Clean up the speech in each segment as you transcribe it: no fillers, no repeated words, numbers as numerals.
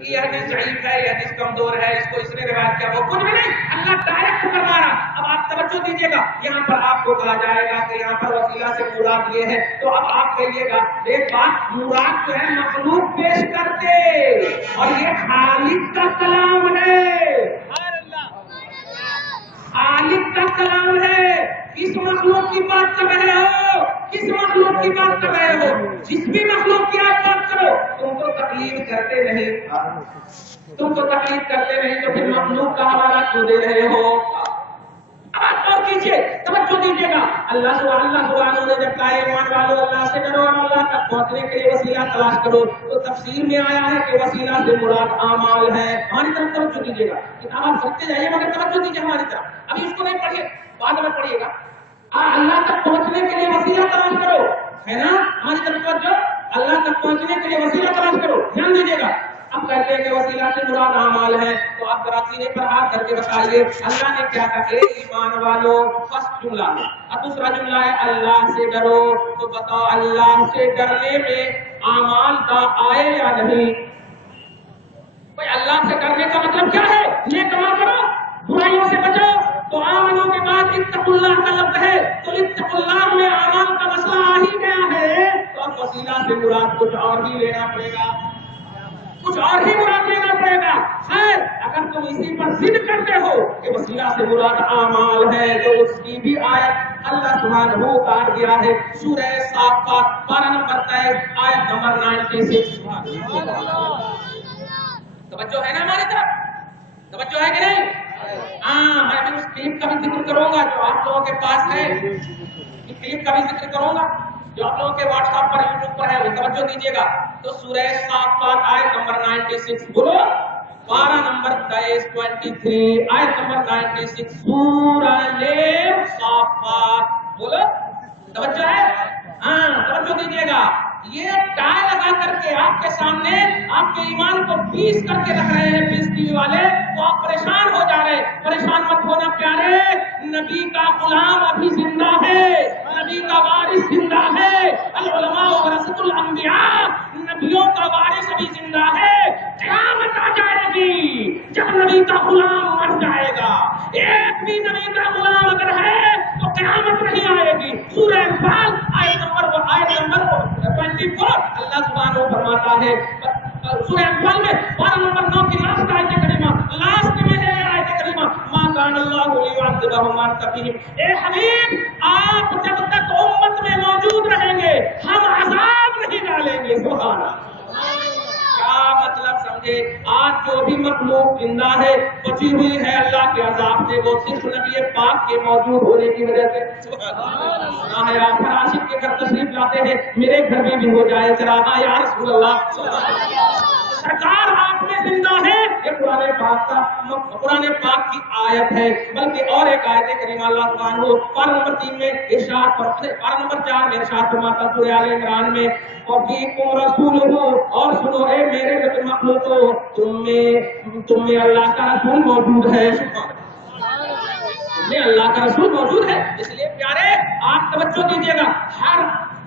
یہ حدیث ضعیف ہے، یہ حدیث کمزور ہے، اس کو اس نے روایت کیا، وہ کچھ بھی نہیں، اللہ ڈائریکٹ فرما رہا۔ اب آپ توجہ دیجیے گا، یہاں پر آپ کو کہا جائے گا کہ یہاں پر وسیلہ سے مراد یہ ہے، تو اب آپ کہیے گا ایک بات، مراد جو ہے مخلوق پیش کرتے، اور یہ خالق کا کلام ہے، خالق کا کلام ہے۔ کس مخلوق کی بات کر رہے ہو؟ کس مخلوق کی بات کر رہے ہو؟ جس بھی مخلوق کی آپ بات کرو، تم تو تقلید کرتے نہیں، تم تو تقلید کرتے نہیں، تو پھر مخلوق کا حوالہ کیوں دے رہے ہو؟ آپ غور کیجیے، توجہ دیجیے گا، اللہ سبحانہ نے جب کہا ایمان والو اللہ سے ڈرو اور اللہ تک پہنچنے کے لیے وسیلہ تلاش کرو، تو تفسیر میں آیا ہے کہ وسیلہ سے مراد اعمال ہے۔ ہماری طرف توجہ دیجیے گا، کتاب آپ سکتے جائیے مگر توجہ دیجیے ہماری طرف، ابھی اس کو نہیں پڑھیے، بعد میں پڑھیے گا۔ اللہ تک پہنچنے کے لیے وسیلہ تلاش کرو، ہے نا؟ ہماری طرف توجہ، اللہ تک پہنچنے کے لیے وسیلہ تلاش کرو، دھیان دیجیے گا۔ اب کہتے ہیں کہ وسیلہ سے مراد اعمال ہے، تو آپ ذرا سینے پر ہاتھ کر کے بتائیے اللہ نے کیا کہا؟ اے ایمان والو، فرسٹ جملہ ہے، اور دوسرا جملہ ہے اللہ سے ڈرو، تو بتاؤ اللہ سے ڈرنے میں اعمال کا آئے یا نہیں؟ بھائی اللہ سے ڈرنے کا مطلب کیا ہے؟ نیک عمل کرو، برائیوں سے بچو، تو آمنوں کے بعد اتقوا اللہ کا لفظ ہے، تو اتقوا اللہ میں اعمال کا مسئلہ آ ہی گیا ہے، تو اب وسیلہ سے مراد کچھ اور ہی لینا پڑے گا، کچھ اور ہی مراد لینا پڑے گا۔ خیر، اگر تم اسی پر ضد کرتے ہو کہ وسیلہ سے مراد اعمال ہے، تو اس کی بھی آیت اللہ سبحانہ و تعالیٰ اتار دیا ہے، سورہ صافات 12 نمبر 23 آیت نمبر 96۔ توجہ ہے نا ہماری طرف؟ توجہ ہے کہ نہیں؟ ہاں، میں بھی اس کلپ کا بھی ذکر کروں گا جو آپ لوگوں کے پاس ہے، اس کلپ کا بھی ذکر کروں گا جو آپ لوگوں کے واٹس ایپ پر یوٹیوب پر ہے، وہ توجہ دیجیے گا۔ تو سورہ صافات آیت نمبر 96 بولو، 12 نمبر 23 آیت نمبر 96 سورہ صافات، بولو توجہ ہے؟ ہاں توجہ دیجیے گا۔ یہ ٹائل لگا کر کے آپ کے سامنے آپ کے ایمان کو پیس کر کے رکھ رہے ہیں پیس ٹی وی والے، تو آپ پریشان ہو جا رہے ہیں۔ پریشان مت ہونا پیارے، نبی کا غلام ابھی زندہ ہے، نبی کا وارث زندہ ہے، العلماء ورثۃ الانبیاء، نبیوں کا وارث ابھی زندہ ہے۔ قیامت آ جائے گی جب نبی کا غلام مر جائے گا، ایک بھی نبی کا غلام اگر ہے تو قیامت نہیں آئے گی۔ سورہ انفال آیت نمبر 24 اللہ سبحانہ فرماتا ہے، سورہ انفال میں 12 نمبر 9 کی لاسٹ آیت کریمہ، لاسٹ میں ہے آیت کریمہ، ما کان اللہ لیعذبہم وانت فیہم۔ اے حبیب، آپ جب تک امت میں موجود رہیں گے ہم عذاب نہیں ڈالیں گے۔ سبحان اللہ، کیا مطلب سمجھے؟ آج جو بھی مخلوق زندہ ہے بچی ہوئی ہے اللہ کے عذاب سے، وہ صرف نبی پاک کے موجود ہونے کی وجہ سے۔ سبحان اللہ، پھر عاشق کے گھر تشریف لاتے ہیں، میرے گھر میں بھی ہو جائے ذرا، یا رسول اللہ، سرکار آپ میں زندہ ہے۔ یہ قرآن پاک کی آیت ہے، بلکہ اور ایک آیت کریمہ اللہ سبحانہ پارہ نمبر 3 میں ارشاد فرماتا ہے، پارہ نمبر 4 میں ارشاد فرماتا ہے سورہ آل عمران میں، وَفِيكُمْ رَسُولُهُ، اور سنو اے میرے مخلوقو، تم میں اللہ کا رسول موجود ہے۔ تم میں اللہ کا رسول موجود ہے۔ اس لیے پیارے آپ توجہ دیجیے گا، ہر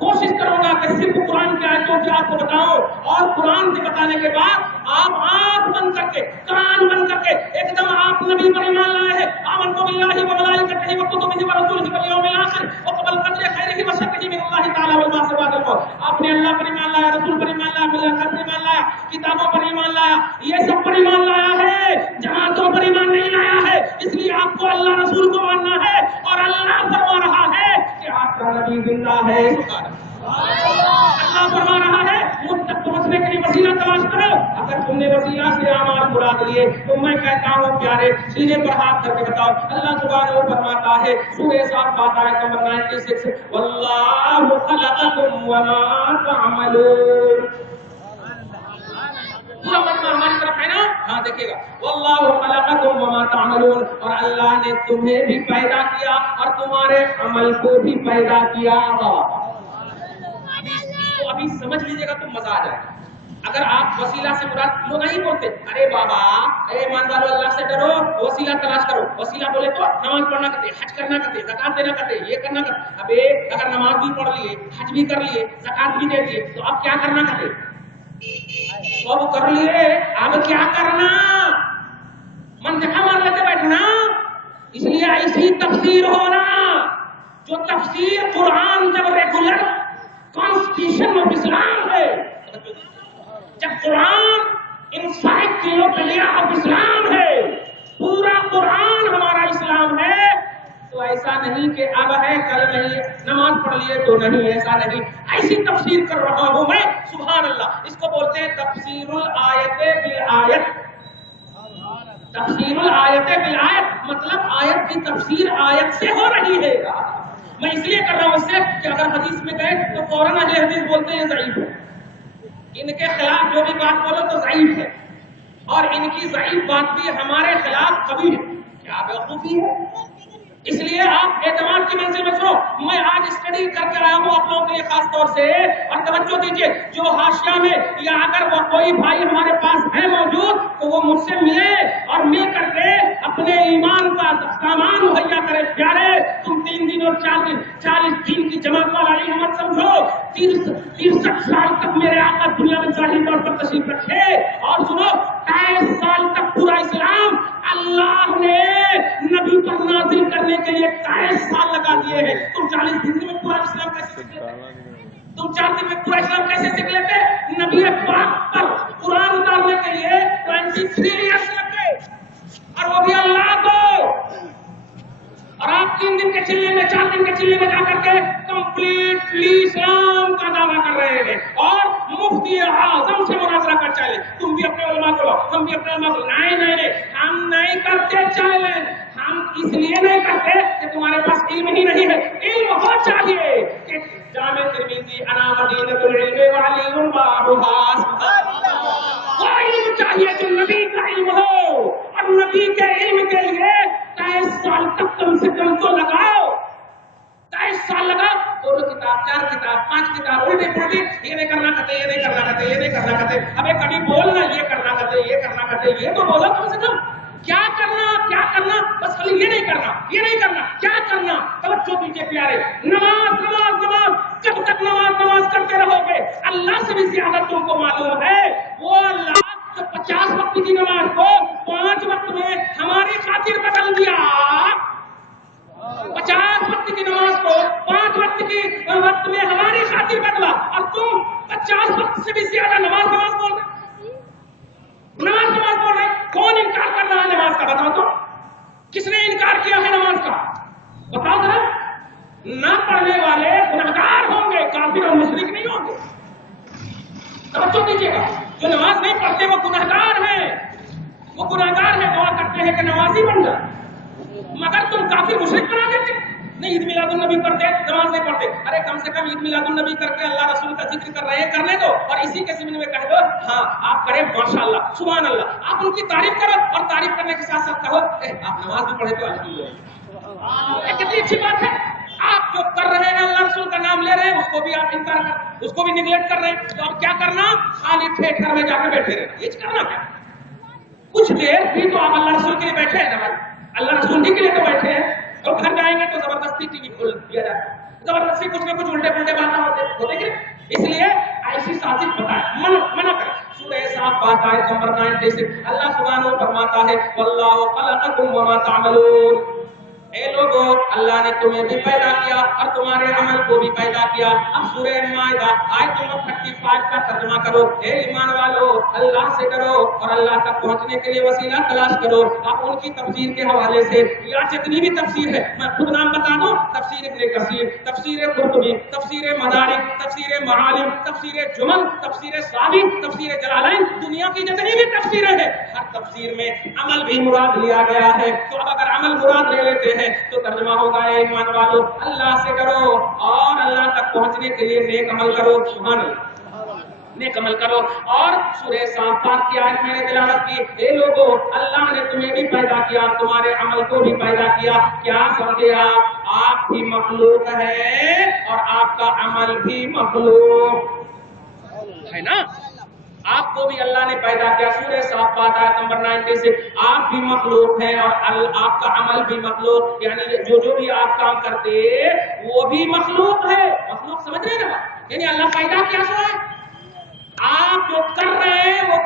کوشش کروں گا کہ صرف قرآن کی آیتوں سے آپ کو بتاؤں، اور قرآن سے بتانے کے بعد آپ آنکھ بند کر کے، کان بند کر کے ایک دم آپ نبی پر ایمان لائے ہیں، آمنت باللہ وملائکتہ وکتبہ ورسولہ والیوم الآخر وبالقدر خیرہ وشرہ من اللہ تعالی والبعث بعد الموت۔ آپ نے اللہ پر ایمان لایا، رسول پر ایمان لایا، بالآخرت پر ایمان لایا، کتابوں پر ایمان لایا، یہ سب پر ایمان لایا ہے، جماعتوں پر ایمان نہیں لایا ہے۔ اس لیے آپ کو اللہ رسول کو ماننا ہے، اور اللہ فرما رہا ہے کہ آپ کا نبی زندہ ہے۔ اللہ فرما رہا ہے مجھ تک پہنچنے کے لیے وسیلہ تلاش کرو۔ اگر تم نے وسیلہ سے اعمال مراد لیے تو میں کہتا ہوں پیارے، سینے پر ہاتھ کر کے بتاؤ، اللہ سبحانہ و فرماتا ہے سورہ صافات آیت نمبر 96، واللہ خلقکم وما تعملون۔ پورا مجمع ہماری طرف ہے نا؟ ہاں دیکھیے گا، واللہ خلقکم وما تعملون، اور اللہ نے تمہیں بھی پیدا کیا اور تمہارے عمل کو بھی پیدا کیا۔ ابھی سمجھ لیجیے گا تو مزہ آ جائے گا۔ اگر آپ وسیلہ سے مراد لوگ نہیں بولتے، ارے بابا، اے ایمان والو اللہ سے ڈرو، وسیلہ تلاش کرو۔ وسیلہ بولے تو نماز پڑھنا کرتے، حج کرنا کرتے، زکات دینا کرتے، یہ کرنا کرتے۔ ابے اگر نماز بھی پڑھ لیے، حج بھی کر لیے، زکات بھی دے دیے، تو اب کیا کرنا کرتے؟ सब कर लिए, अब क्या करना, मंजहा मार लेते बैठना। इसलिए ऐसी तफसीर होना, जो तफसीर कुरान जब रेगुलर कॉन्स्टिट्यूशन ऑफ इस्लाम है, जब कुरान इंसाइक्लोपीडिया ऑफ इस्लाम है, पूरा कुरान हमारा इस्लाम है, तो ऐसा नहीं कि अब है कल नहीं, नमाज पढ़ लिए तो नहीं, ऐसा नहीं। ऐसी तफसीर कर रहा हूं मैं, सुभान अल्लाह। इसको बोलते हैं तफसीरुल आयते बिल आयत। तफसीरुल आयते बिल आयत मतलब आयत की तफसीर आयत से हो रही है। मैं इसलिए कर रहा हूं इससे कि अगर हदीस में गए तो फौरन अहले हदीस बोलते हैं ज़ईफ है, इनके खिलाफ जो भी बात बोलो तो ज़ईफ है, और इनकी ज़ईफ बात भी हमारे खिलाफ कभी है। क्या बेवकूफी है। इसलिए आप एतमाद की मंजिल में सुनो, मैं आज स्टडी करके आया हूं आप लोगों के लिए खास तौर से, और तवज्जो दीजिए, जो हाशिया में या अगर वो कोई भाई हमारे पास है मौजूद तो वो मुझसे मिले और मिल करके अपने ईमान का सामान मुहैया करे। प्यारे, तुम 3 दिन और 4 दिन 40 दिन की जमात वाला इल्म मत समझो। 63 साल तक मेरे आका दुनिया में जाहिर तौर पर तशरीफ रखे, और सुनो 23 साल तक पूरा इस्लाम अल्लाह ने नबी पर नाज़िल करने के लिए 23 साल लगा दिए हैं। तुम 40 दिन में पूरा इस्लाम कैसे सीख लेते? तुम 4 दिन में पूरा इस्लाम कैसे सीख लेते? नबी पाक पर कुरान उतारने के लिए 23 ईयर्स लगे, और वो भी अल्लाह को। और आप 3 दिन के चिल्ले में 4 दिन के चिल्ले में जाकर के कंप्लीटली इस्लाम का दावा कर रहे हैं, और मुफ्ती आजम से मुनाजरा कर चले। तुम भी अपने उलमा को लो, हम भी अपने उलमा को। नहीं नहीं नहीं, हम नहीं करते चैलेंज। हम इसलिए नहीं करते कि तुम्हारे पास इल्म ही नहीं है। इल्म हो चाहिए कि जामे तिर्मिज़ी अना मदीनतुल इल्म व अलीयुन बाबुहा। वो इल्म चाहिए जो नबी का इल्म हो, और नबी के इल्म के लिए 23 साल तक कम से कम तो लगाओ। 23 साल लगाओ, 2 किताब 4 किताब 5 किताब उल्टी पुल्टी, ये नहीं करना कहते, ये नहीं करना कहते, ये नहीं करना कहते। अबे कभी बोलना ये करना कहते, ये करना कहते, ये तो बोलो कम से कम। क्या करना, बस खाली ये नहीं करना, ये नहीं करना, क्या करना। तवज्जो दीजिए प्यारे, नमाज नमाज नमाज, जब तक नमाज करते रहोगे, अल्लाह से भी ज्यादा तुमको मालूम है वो अल्लाह जो 50 वक्त की नमाज को 5 वक्त में हमारी खातिर बदल दिया। 50 वक्त की नमाज को 5 वक्त में हमारी खातिर बदला, और तुम 50 वक्त से भी ज्यादा नमाज बोल रहे। नमाज बोल रहे। कौन इनकार कर रहा है नमाज का? बताओ तो, किसने इनकार किया है नमाज का? बताओ जरा। ना पढ़ने वाले गुनहगार होंगे, काफिर और मुशरिक नहीं होंगे। तवज्जो दीजिएगा, जो नमाज नहीं पढ़ते वो गुनहगार हैं, वो गुनहगार हैं, दुआ करते हैं कि नमाजी बन जाए, मगर तुम काफिर मुशरिक बना देते। नहीं, ईद मिलादुन नबी पढ़ते, नमाज नहीं पढ़ते। अरे कम से कम ईद मिलादुन नबी करके अल्लाह रसूल का जिक्र कर रहे हैं, करने दो, और इसी के ज़िम्मे में कह दो हाँ आप करें माशाअल्लाह सुभान अल्लाह। आप उनकी तारीफ करो, और तारीफ करने के साथ साथ कहो आप नमाज भी पढ़े तो अल्हम्दुलिल्लाह। कितनी अच्छी बात है। आप जो कर रहे हैं अल्लाह रसूल का नाम ले रहे हैं, उसको भी आप इनकार कर, उसको भी निगलेक्ट कर रहे हैं, तो अब क्या करना? खाली थिएटर में जाकर बैठे रहे। ये करना क्या? कुछ देर भी तो आप अल्लाह रसूल के लिए बैठे हैं ना, अल्लाह रसूल जी के लिए तो बैठे हैं। और घर जाएंगे तो जबरदस्ती टीवी खोल दिया जाता है, जबरदस्ती कुछ न कुछ उल्टे पुल्टे बातें होते कि। इसलिए ऐसी साजिश बताए, मना करें। सूरह साफ बात आयत नंबर 96 अल्लाह सुब्हानहू फरमाता है वल्लाहु खलक़कुम व मा तअमलून। ए लोगों, अल्लाह ने तुम्हें भी पैदा किया और तुम्हारे अमल को भी पैदा किया। अब सूरह माइदा आयत नंबर 35 का तर्जुमा करो। ए ईमान वालों, अल्लाह से करो और अल्लाह तक पहुंचने के लिए वसीला तलाश करो। आप उनकी तफसीर के हवाले से या जितनी भी तफसीर है, मैं खुद नाम बता दूं, तफसीर इब्न कसीर, तफसीर कुर्तुबी, तफसीर मदारिक, तफसीर महालिम, तफसीर जुमल, तफसीर सावी, तफसीर जलालैन, दुनिया की जितनी भी तफसीरें हैं, हर तफसीर में अमल भी मुराद लिया गया है। तो अब अगर अमल मुराद ले लेते हैं तो तर्जुमा होगा ईमान वालों, अल्लाह से करो और अल्लाह तक पहुंचने के लिए नेक अमल करो। सुभान अल्लाह, नेक अमल करो। और सूरह साफ़ात की आयत मैंने तिलावत की, हे लोगों, अल्लाह ने तुम्हें भी पैदा किया, तुम्हारे अमल को भी पैदा किया। क्या समझे आप भी मखलूक है और आपका अमल भी मखलूक है ना। आपको भी अल्लाह ने पैदा किया। सूरह साफ़ात आयत नंबर 96 आप भी मखलूक हैं और आपका अमल भी मखलूक, यानी जो भी आप काम करते वो भी मखलूक है। मखलूक समझ रहे हैं ना, यानी अल्लाह पैदा किया हुआ है, آپ جو کر رہے ہیں وہ